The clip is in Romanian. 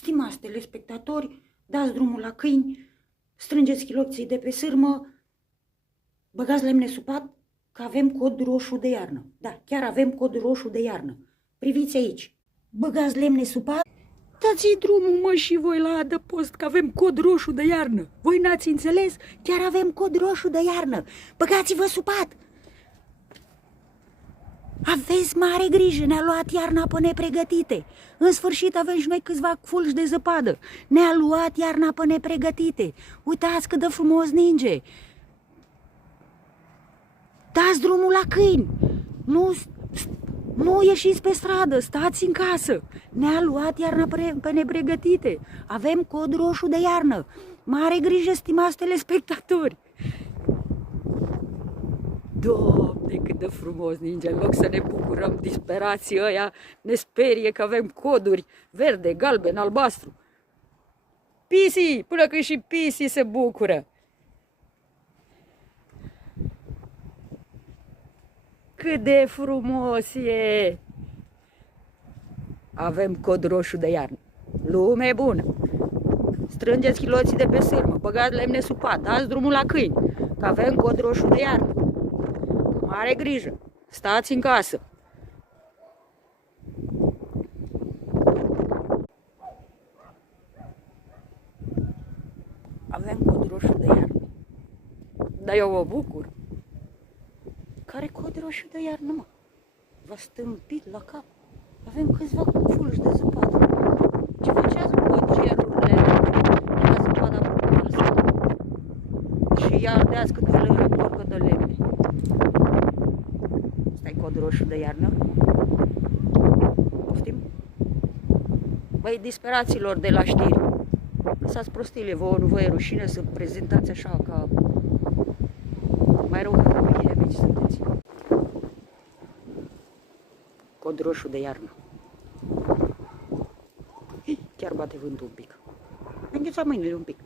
Stimați telespectatori, dați drumul la câini, strângeți chiloții de pe sârmă, băgați lemne sub pat, că avem cod roșu de iarnă. Da, chiar avem cod roșu de iarnă. Priviți aici. Băgați lemne sub pat, dați drumul, mă, și voi la adăpost, că avem cod roșu de iarnă. Voi n-ați înțeles? Chiar avem cod roșu de iarnă. Băgați-vă sub pat. Aveți mare grijă, ne-a luat iarna pe nepregătite. În sfârșit avem și noi câțiva fulgi de zăpadă. Ne-a luat iarna pe nepregătite. Uitați cât de frumos ninge. Dați drumul la câini. Nu ieșiți pe stradă, stați în casă. Ne-a luat iarna pe nepregătite. Avem cod roșu de iarnă. Mare grijă, stimați telespectatori. Doamne, cât de frumos ninge, în loc să ne bucurăm, disperații ăia ne sperie că avem coduri verde, galben, albastru. Pisi, până când și pisi se bucură. Cât de frumos e! Avem cod roșu de iarnă. Lume bună! Strângeți chiloții de pe sârmă, băgați lemne sub pat, dați drumul la câini, că avem cod roșu de iarnă. Mare grijă! Stați în casă! Avem cod roșu de iarnă. Dar eu mă bucur. Care cod roșu de iarnă, mă? V-a stâmpit la cap. Avem câțiva fulgi de zăpadă. Ce faceați cu gerurile la zăpada frumoasă? Și ia ardeați cât de porcă de lemne. Ăsta-i cod roșu de iarnă. Poftim? Băi, disperaților de la știri, lăsați prostile, vouă nu vă e rușine să prezentați așa ca mai rău ca copiii mici sunteți. Cod roșu de iarnă. Chiar bate vântul un pic. Îngheța mâinile un pic.